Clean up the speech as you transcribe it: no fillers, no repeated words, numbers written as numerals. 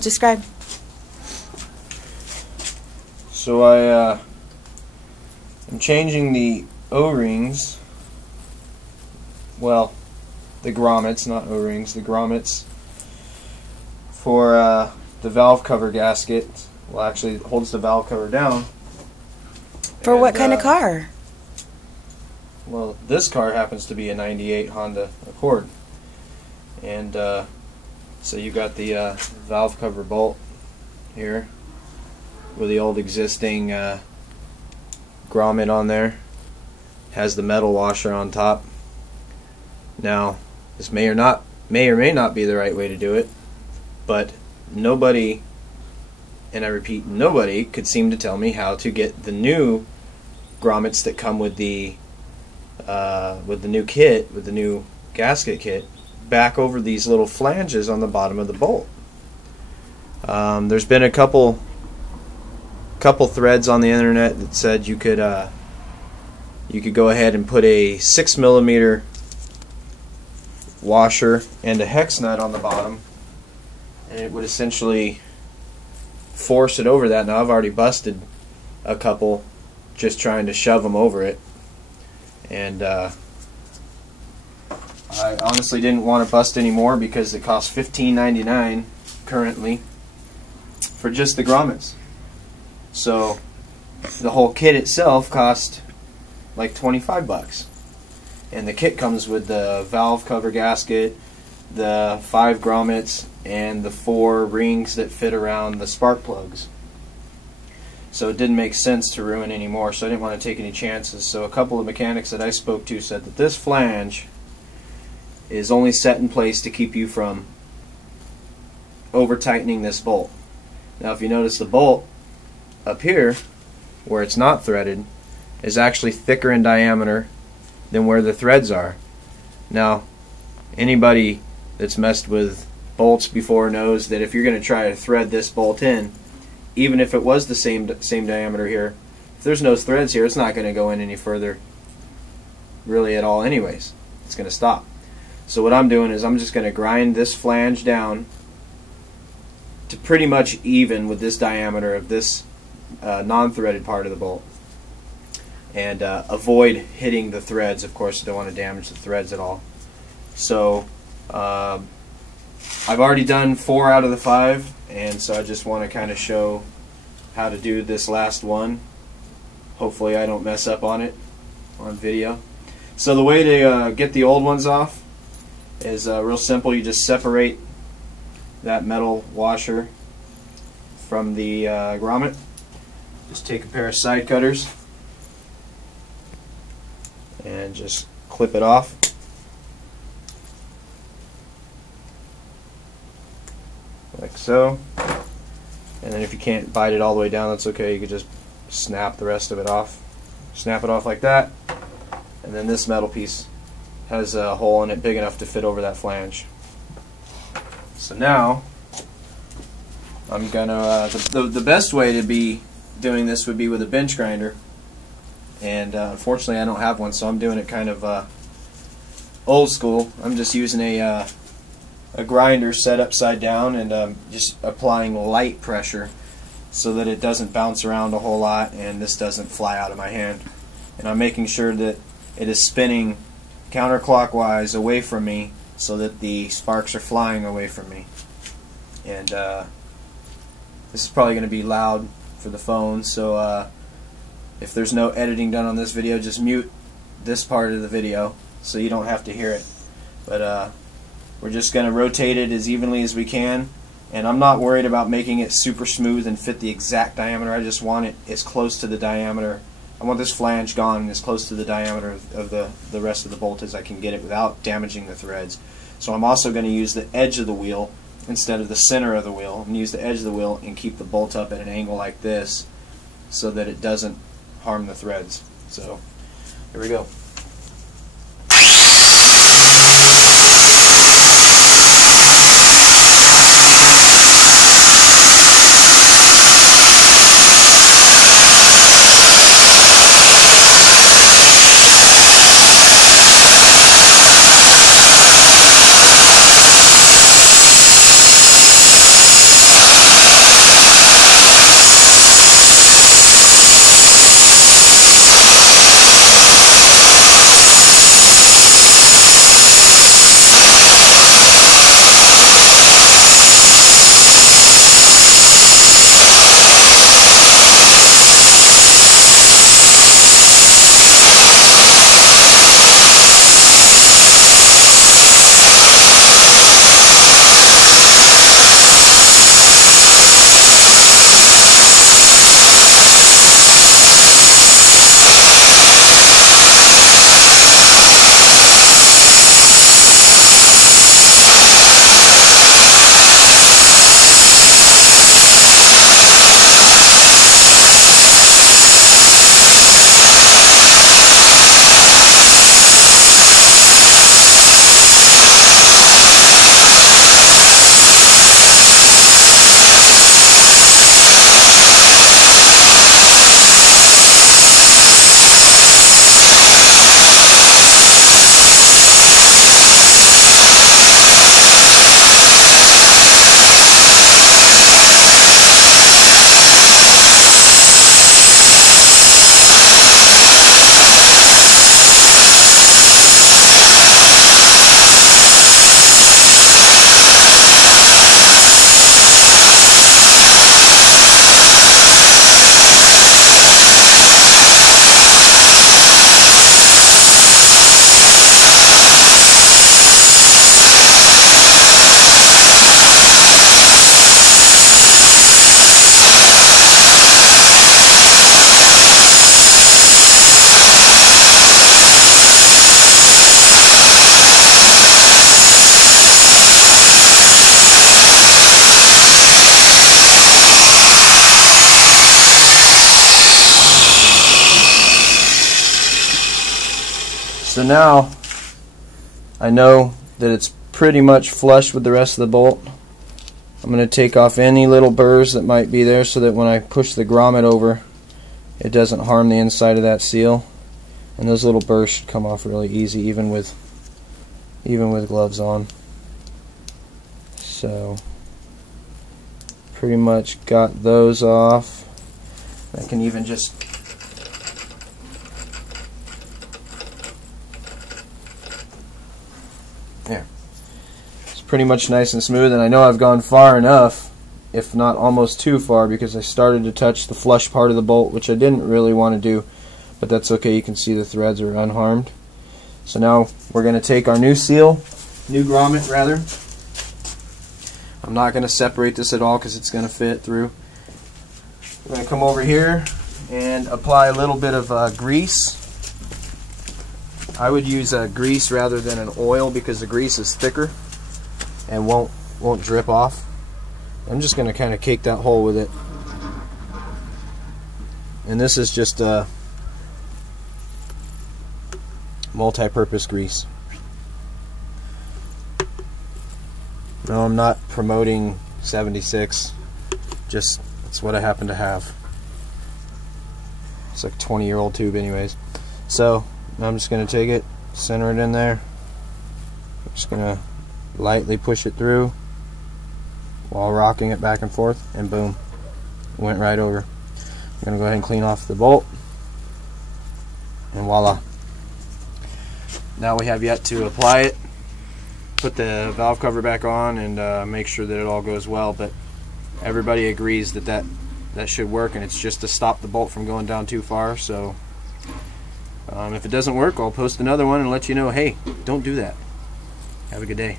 Describe. So I'm changing the O-rings, well, the grommets, not O-rings, the grommets for the valve cover gasket. Well, actually, it holds the valve cover down. For what kind of car? Well, this car happens to be a 98 Honda Accord. And so you got the valve cover bolt here with the old existing grommet on there. Has the metal washer on top. Now, this may or may not be the right way to do it, but nobody, and I repeat, nobody could seem to tell me how to get the new grommets that come with the new kit, with the new gasket kit, back over these little flanges on the bottom of the bolt. There's been a couple threads on the internet that said you could go ahead and put a 6mm washer and a hex nut on the bottom, and it would essentially force it over that. Now, I've already busted a couple just trying to shove them over it, and I honestly didn't want to bust any more because it costs $15.99 currently for just the grommets. So the whole kit itself cost like 25 bucks. And the kit comes with the valve cover gasket, the 5 grommets, and the 4 rings that fit around the spark plugs. So it didn't make sense to ruin any more, so I didn't want to take any chances. So a couple of mechanics that I spoke to said that this flange is only set in place to keep you from over tightening this bolt. Now, if you notice, the bolt up here where it's not threaded is actually thicker in diameter than where the threads are. Now, anybody that's messed with bolts before knows that if you're going to try to thread this bolt in, even if it was the same diameter here, if there's no threads here, it's not going to go in any further really at all anyways. It's going to stop. So what I'm doing is I'm just going to grind this flange down to pretty much even with this diameter of this non-threaded part of the bolt, and avoid hitting the threads. Of course, you don't want to damage the threads at all. So I've already done 4 out of the 5, and so I just want to kind of show how to do this last one. Hopefully I don't mess up on it on video. So the way to get the old ones off is real simple. You just separate that metal washer from the grommet. Just take a pair of side cutters and just clip it off. Like so. And then if you can't bite it all the way down, that's okay. You could just snap the rest of it off. Snap it off like that. And then this metal piece has a hole in it big enough to fit over that flange. So now I'm gonna the best way to be doing this would be with a bench grinder, and unfortunately I don't have one, so I'm doing it kind of old school. I'm just using a grinder set upside down and just applying light pressure so that it doesn't bounce around a whole lot and this doesn't fly out of my hand. And I'm making sure that it is spinning counterclockwise away from me so that the sparks are flying away from me. And this is probably going to be loud for the phone, so if there's no editing done on this video, just mute this part of the video so you don't have to hear it. But we're just going to rotate it as evenly as we can, and I'm not worried about making it super smooth and fit the exact diameter. I just want it as close to the diameter. I want this flange gone as close to the diameter of the rest of the bolt as I can get it without damaging the threads. So I'm also going to use the edge of the wheel instead of the center of the wheel. I'm going to use the edge of the wheel and keep the bolt up at an angle like this so that it doesn't harm the threads. So here we go. So now I know that it's pretty much flush with the rest of the bolt. I'm going to take off any little burrs that might be there so that when I push the grommet over, it doesn't harm the inside of that seal. And those little burrs should come off really easy, even with gloves on. So pretty much got those off. I can even just there. It's pretty much nice and smooth, and I know I've gone far enough, if not almost too far, because I started to touch the flush part of the bolt, which I didn't really want to do, but that's okay. You can see the threads are unharmed. So now we're going to take our new seal, new grommet rather. I'm not going to separate this at all because it's going to fit through. I'm going to come over here and apply a little bit of grease. I would use grease rather than an oil because the grease is thicker and won't drip off. I'm just going to kind of cake that hole with it. And this is just multi-purpose grease. No, I'm not promoting 76. Just it's what I happen to have. It's like a 20-year-old tube anyways. So I'm just going to take it, center it in there. I'm just going to lightly push it through while rocking it back and forth, and boom, went right over. I'm going to go ahead and clean off the bolt, and voila. Now we have yet to apply it, put the valve cover back on, and make sure that it all goes well, but everybody agrees that should work, and it's just to stop the bolt from going down too far. So if it doesn't work, I'll post another one and let you know, hey, don't do that. Have a good day.